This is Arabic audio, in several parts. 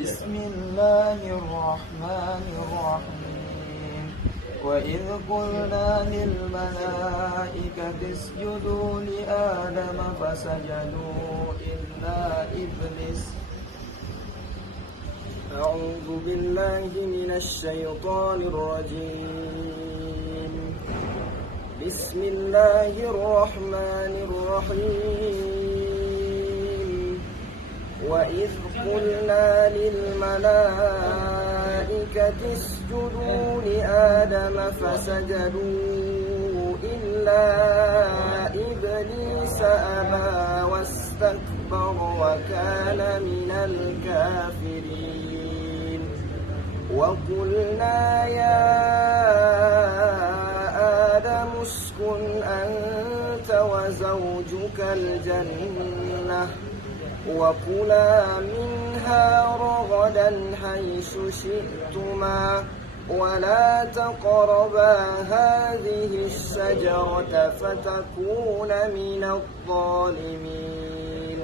بسم الله الرحمن الرحيم. وإذ قلنا للملائكة اسجدوا لآدم فسجدوا إلا إبليس. أعوذ بالله من الشيطان الرجيم. بسم الله الرحمن الرحيم. وإذ قلنا للملائكة اسجدوا لآدم فسجدوا إلا إبليس أبى واستكبر وكان من الكافرين. وقلنا يا آدم اسكن أنت وزوجك الجنة وكلا منها رغدا حيث شئتما ولا تقربا هذه الشجرة فتكونا من الظالمين.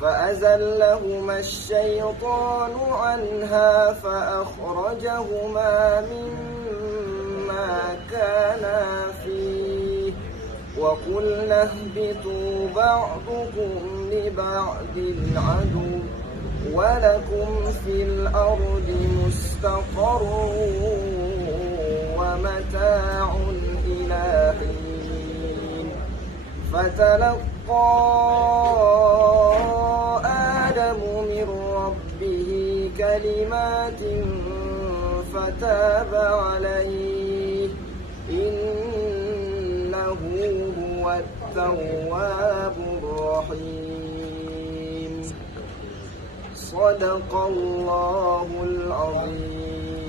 فأزلهما الشيطان عنها فأخرجهما مما كانا فيه وقلنا اهبطوا بعضكم لبعض عدو ولكم في الأرض مستقر ومتاع إلى حين. فتلقى آدم من ربه كلمات فتاب عليه إنه هو التواب الرحيم. صدق الله العظيم.